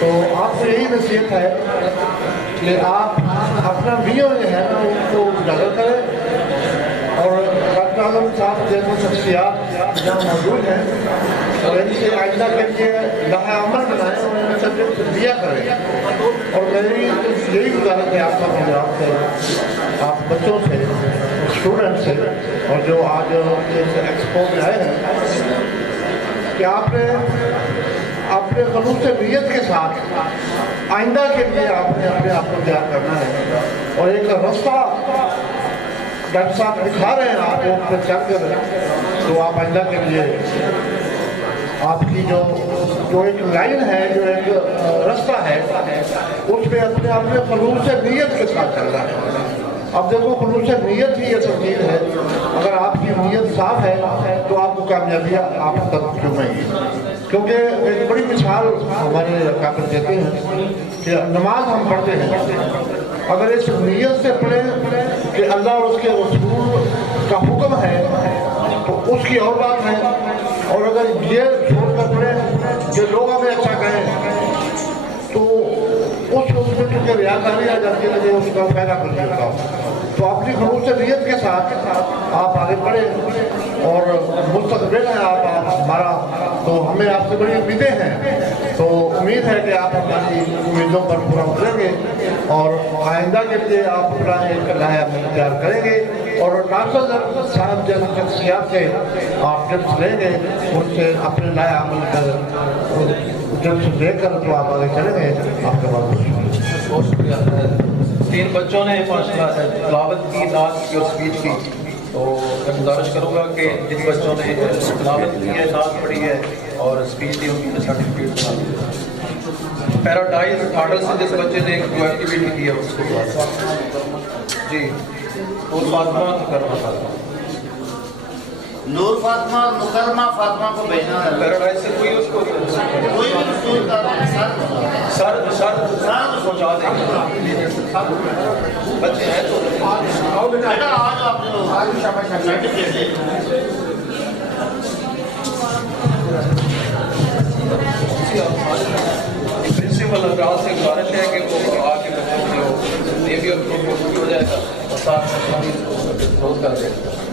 تو آپ سے یہی نصیحت ہے کہ آپ اپنا ویو جو ہے نا ان کو اجاگر کریں، اور ڈاکٹر عالم صاحب جیسے شخصیات جہاں موجود ہیں اور ان سے آئندہ کے لیے لائحہ عمل بنائیں اور ان سبجیکٹ دیا کریں. اور میری یہی گزارش ہے آپ کا پنجاب سے، آپ بچوں سے، اسٹوڈنٹ سے، اور جو آج اس ایکسپو میں آئے ہیں، کہ آپ نے اپنے خلوص نیت کے ساتھ آئندہ کے لیے آپ نے اپنے آپ کو تیار کرنا ہے، اور ایک رستہ ڈاکٹر صاحب دکھا رہے ہیں آپ کو چل کر، تو آپ آئندہ کے لیے آپ کی جو ایک لائن ہے، جو ایک رستہ ہے، اس پہ اپنے خلوص نیت کے ساتھ چل رہا ہے. اب دیکھو خلوص نیت ہی یہ تبدیل ہے. اگر آپ کی نیت صاف ہے تو آپ کو کامیابیاں آپ تک چومیں گی. کیونکہ ایک بڑی مثال ہمارے کافر دیتے ہیں کہ نماز ہم پڑھتے ہیں، اگر اس نیت سے پڑھیں کہ اللہ اور اس کے رسول کا حکم ہے تو اس کی اور بات ہے، اور اگر یہ چھوڑ کر پڑھیں کہ لوگ ہمیں اچھا کہیں تو اس میں چونکہ ریاکاری آ جاتی ہے، اس کا فائدہ کچھ نہیں ہوتا. تو اپنی خلوص نیت کے ساتھ آپ آگے بڑھیں، اور مستقبل ہے آپ ہمارا، تو ہمیں آپ سے بڑی امیدیں ہیں. تو امید ہے کہ آپ ہماری امیدوں پر پورا اتریں گے اور آئندہ کے لیے آپ اپنا ایک لائحہ عمل تیار کریں گے، اور ڈاکٹر صاحب جیسے شخصیات سے آپ ٹپس لیں گے، ان سے اپنے لائحہ عمل کر ٹپس لے کر تو آپ آگے چلیں گے. آپ کے بہت شکریہ. 3 بچوں نے ماشاءاللہ تلاوت کی، نعت کی اور اسپیچ کی. تو میں گزارش کروں گا کہ جن بچوں نے تلاوت کی ہے، نعت پڑھی ہے اور اسپیچ دی، ان کی سرٹیفکیٹ بنا دی. پیراڈائز ماڈل سے جس بچے نے ایک ایکٹیویٹی کی ہے اس کو جی اور فاطمہ کرنا تھا. نور فاطمہ مکرمہ فاطمہ کو بھیجنا ہے. پیراڈائز سے کوئی اس کو کوئی بھی رسول کا سر پہنچا دیں گے. بچے ہیں تو بیٹا آج آپ سرٹیفکیٹ لے. پرنسپل افراد سے گزارش ہے کہ وہ آ کے بچوں کو یہ بھی ہو جائے گا اور ساتھ میں کر دیں.